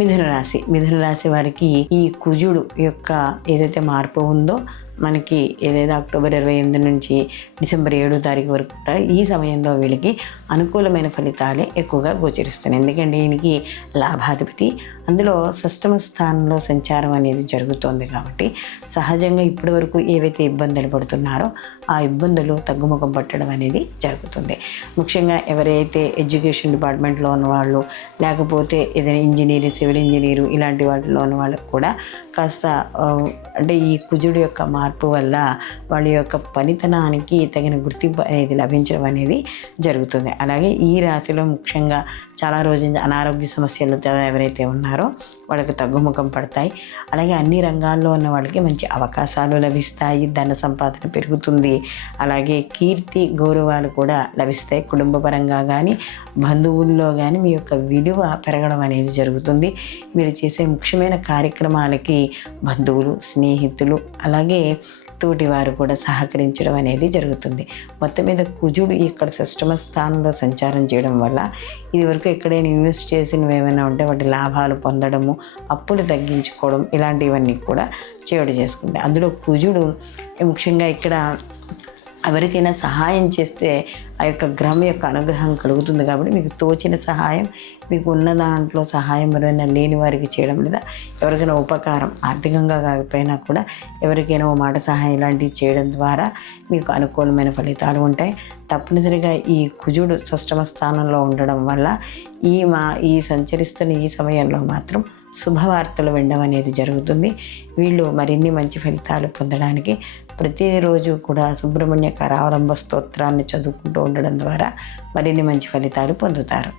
మిథున రాశి వారికి ఈ కుజుడు యొక్క ఏదైతే మార్పు ఉందో మనకి ఏదైతే అక్టోబర్ 28 నుంచి డిసెంబర్ 7వ తారీఖు వరకు ఉంటారో ఈ సమయంలో వీళ్ళకి అనుకూలమైన ఫలితాలే ఎక్కువగా గోచరిస్తున్నాయి. ఎందుకంటే దీనికి లాభాధిపతి, అందులో షష్టమ స్థానంలో సంచారం అనేది జరుగుతోంది కాబట్టి సహజంగా ఇప్పటి వరకు ఏవైతే ఇబ్బందులు పడుతున్నారో ఆ ఇబ్బందులు తగ్గుముఖం పట్టడం అనేది జరుగుతుంది. ముఖ్యంగా ఎవరైతే ఎడ్యుకేషన్ డిపార్ట్మెంట్లో ఉన్నవాళ్ళు, లేకపోతే ఏదైనా ఇంజనీరింగ్, సివిల్ ఇంజనీరు ఇలాంటి వాటిలో ఉన్న వాళ్ళకు కూడా కాస్త అంటే ఈ కుజుడు యొక్క మార్పు వల్ల వాళ్ళ యొక్క పనితనానికి తగిన గుర్తింపు అనేది లభించడం అనేది జరుగుతుంది. అలాగే ఈ రాశిలో ముఖ్యంగా చాలా రోజుల అనారోగ్య సమస్యలతో ఎవరైతే ఉన్నారో వాళ్ళకి తగ్గుముఖం పడతాయి. అలాగే అన్ని రంగాల్లో ఉన్న వాళ్ళకి మంచి అవకాశాలు లభిస్తాయి, ధన సంపాదన పెరుగుతుంది, అలాగే కీర్తి గౌరవాలు కూడా లభిస్తాయి. కుటుంబ పరంగా కానీ బంధువుల్లో కానీ మీ యొక్క విలువ పెరగడం అనేది జరుగుతుంది. మీరు చేసే ముఖ్యమైన కార్యక్రమాలకి బంధువులు, స్నేహితులు అలాగే తోటివారు కూడా సహకరించడం అనేది జరుగుతుంది. మొత్తం మీద కుజుడు ఇక్కడ షష్టమ స్థానంలో సంచారం చేయడం వల్ల ఇదివరకు ఎక్కడైనా ఇన్వెస్ట్ చేసినవి ఏమైనా ఉంటే వాటి లాభాలు పొందడము, అప్పులు తగ్గించుకోవడం ఇలాంటివన్నీ కూడా చేయడం చేసుకుంటాయి. అందులో కుజుడు ముఖ్యంగా ఇక్కడ ఎవరికైనా సహాయం చేస్తే ఆ యొక్క గ్రహం యొక్క అనుగ్రహం కలుగుతుంది. కాబట్టి మీకు తోచిన సహాయం, మీకు ఉన్న దాంట్లో సహాయం ఎవరైనా లేని వారికి చేయడం, లేదా ఎవరికైనా ఉపకారం ఆర్థికంగా కాకపోయినా కూడా ఎవరికైనా ఓ మాట సహాయం ఇలాంటివి చేయడం ద్వారా మీకు అనుకూలమైన ఫలితాలు ఉంటాయి. తప్పనిసరిగా ఈ కుజుడు షష్టమ స్థానంలో ఉండడం వల్ల ఈ సంచరిస్తున్న ఈ సమయంలో మాత్రం శుభవార్తలు వినడం అనేది జరుగుతుంది. వీళ్ళు మరిన్ని మంచి ఫలితాలు పొందడానికి ప్రతిరోజు కూడా సుబ్రహ్మణ్య కరావలంబ స్తోత్రాన్ని చదువుకుంటూ ఉండడం ద్వారా మరిన్ని మంచి ఫలితాలు పొందుతారు.